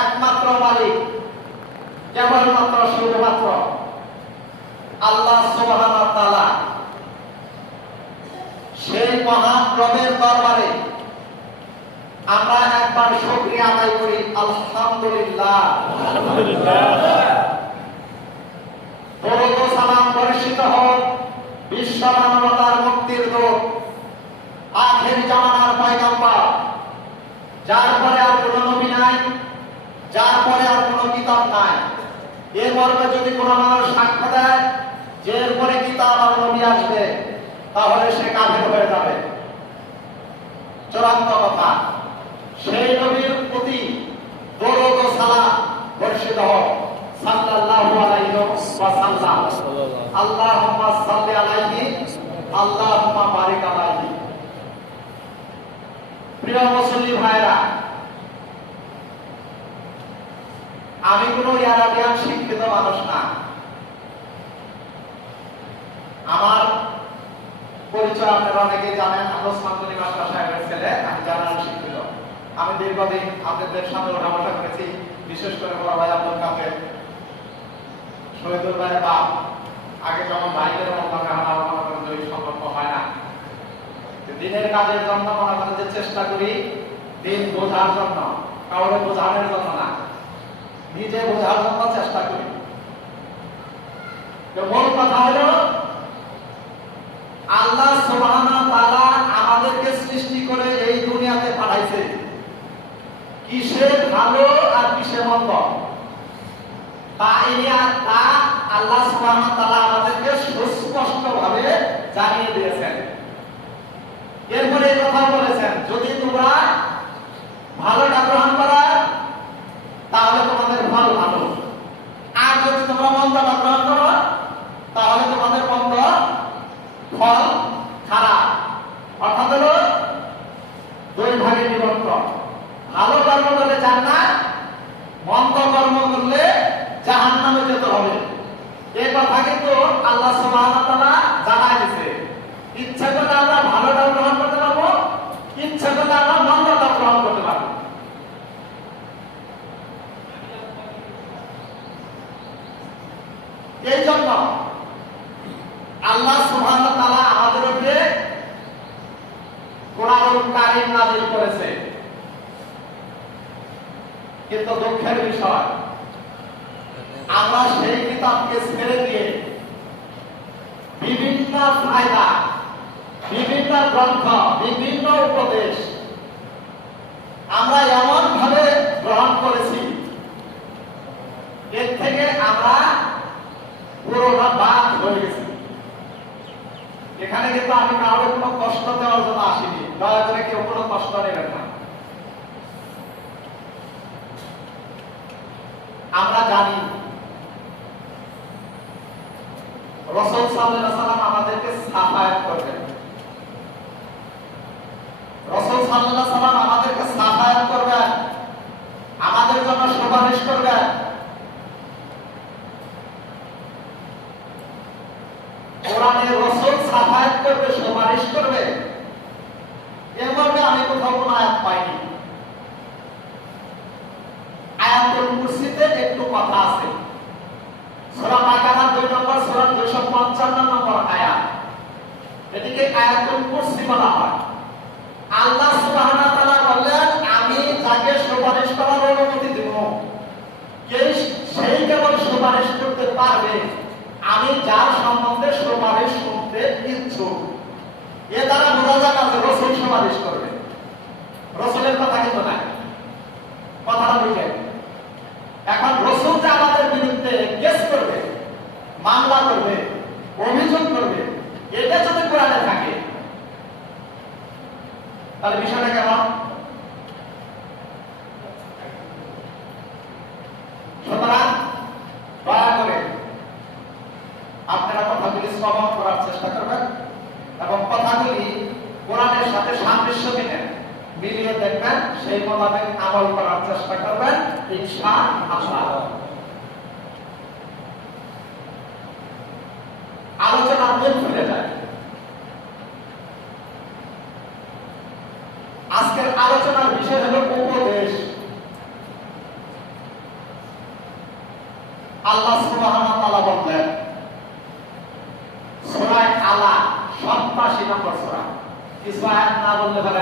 একমাত্র মালিক কেবলমাত্র শুধুমাত্র আল্লাহ সুবহানাহু ওয়া তাআলা। সেই মহান রবের দরবারে আমরা একবার শুকরিয়া আদায় করি, আলহামদুলিল্লাহ। দরুদ ও সালাম বর্ষিত হোক বিশ্ব মানবতার মুক্তির দূত আখির জামানার পয়গম্বর, যার পরে আর কোনো নবী নাই, যার পরে আর কোনো কিতাব নাই। এর মর্মে যদি কোনো মানুষ সাক্ষ্য দেয় যে এরপরে কিতাব আর নবী আসবে, তাহলে সে কাফের হয়ে যাবে। চূড়ান্ত কথা। সেই নবীর প্রতি দরুদ ও সালাম বর্ষিত হোক, সাল্লাল্লাহু আলাইহি ওয়াসাল্লাম। আল্লাহুম্মা সাল্লি আলাইহি আল্লাহুম্মা বারিক আলাইহি। প্রিয় মুসলিম ভাইরা, আমি কোনো আরবিয়ান শিক্ষিত মানুষ না। আমার পরিচয় আপনারা অনেকেই জানেন। আমি ওসমান গনি মাস্টার সাহেবের ছেলে, আমি জেনারেল শিক্ষিত। আমি দীর্ঘদিন আপনাদের সামনে ওঠাবসা করেছি, বিশেষ করে বড় ভাই আব্দুল কাফের, শহীদুল ভাইয়ের বাপ। আগে যখন ভাইদের মতো সম্পর্ক হয় না, দিনের কাজের জন্য মনে করেন যে চেষ্টা করি দিন বোঝার জন্য, কাউকে বোঝানোর জন্য না, নিজে বোঝার জন্য চেষ্টা করি। মূল কথা হলো আল্লাহ সুবহানাহু ওয়া তাআলা আমাদেরকে সৃষ্টি করে এই দুনিয়াতে পাঠাইছে কিসে ভালো আর কিসে মন্দ, তা আল্লাহ সুবহানাহু ওয়া তাআলা আমাদেরকে সুস্পষ্টভাবে জানিয়ে দিয়েছেন। এরপরে এই কথা বলেছেন, যদি তোমরা ভালোটা গ্রহণ করো তাহলে তোমাদের ফল ভালো, আর যদি তোমরা মন্দটা গ্রহণ করো তাহলে তোমাদের মন্দ ফল খারাপ। অর্থাৎ হলো দুই ভাগে বিভক্ত। ভালো কর্ম করলে জান্নাত, মন্দ কর্ম করলে জাহান্নামে যেতে হবে। এই কথা কিন্তু আল্লাহ সুবহানাহু ওয়া তাআলা জানায় দিয়েছে। ইচ্ছা করলে আমরা ভালোটা গ্রহণ করতে পারবো, ইচ্ছা করলে আমরা মন্দটা গ্রহণ করতে পারবো। এই জন্য আল্লাহ সুবহানাহু ওয়া তাআলা আমাদের উপরে কোরআনুল কারীম নাযিল করেছে। কিন্তু দুঃখের বিষয়, আমরা সেই কিতাবকে ছেড়ে দিয়ে বিভিন্ন ফায়দা, বিভিন্ন গ্রন্থ, বিভিন্ন উপদেশ আমরা এমন ভাবে গ্রহণ করেছি, এর থেকে আমরা পুরোটা বাদ হয়ে গেছি। এখানে কিন্তু আমি কারোর কোনো কষ্ট দেওয়ার জন্য আসিনি, দয়া করে কেউ কোনো কষ্ট নেবেন না। আমরা জানি রাসূল সাল্লাল্লাহু আলাইহি ওয়াসাল্লাম আমাদেরকে সাফায়াত করবেন। রাসূল সাল্লাল্লাহু আলাইহি ওয়াসাল্লাম আমাদেরকে সাফায়াত করবেন, আমাদের জন্য সুপারিশ করবেন। কোরআনে রাসূল সাফায়াত করবে, সুপারিশ করবে, এভাবে আমি কোথাও কোনো আয়াত পাইনি। আয়াতুল কুরসিতে একটু কথা আছে, সূরা বাকারা 2 নম্বর সূরা 255 নম্বর আয়াত, এটিকে আয়াতুল কুরসি বলা হয়। আল্লাহ সুবহানাহু ওয়া তাআলা বললেন, আমি যাকে সুপারিশ করার অনুমতি দেব, সেই কেবল সুপারিশ করতে পারবে আমি যার সম্বন্ধে সুপারিশ করতে ইচ্ছুক। এ দ্বারা বোঝা যায় না যে রাসূল সুপারিশ করবে, রাসূলের কথা কিন্তু না। কথাটা বুঝেন। এখন রাসূল যে আমাদের বিরুদ্ধে কেস করবে, মামলা করবে, অভিযোগ করবে, এটা যদি কোরআনে থাকে তাহলে বিষয়টা কেমন? সুতরাং দয়া করে আপনারা কথাগুলি শ্রবণ করার চেষ্টা করবেন এবং কথাগুলি কোরআনের সাথে সাদৃশ্য দিবেন, মিলিয়ে দেখবেন, সেই মোতাবেক আমল করার চেষ্টা করবেন ইনশাআল্লাহ। আলোচনা মূল খুলে যায়। আজকের আলোচনার বিষয় হলো উপদেশ। আল্লাহ সুবহানাহু ওয়া তাআলা বললেন সূরা আলা 87 নম্বর সূরা। কিছু আয়াত না বললে পারে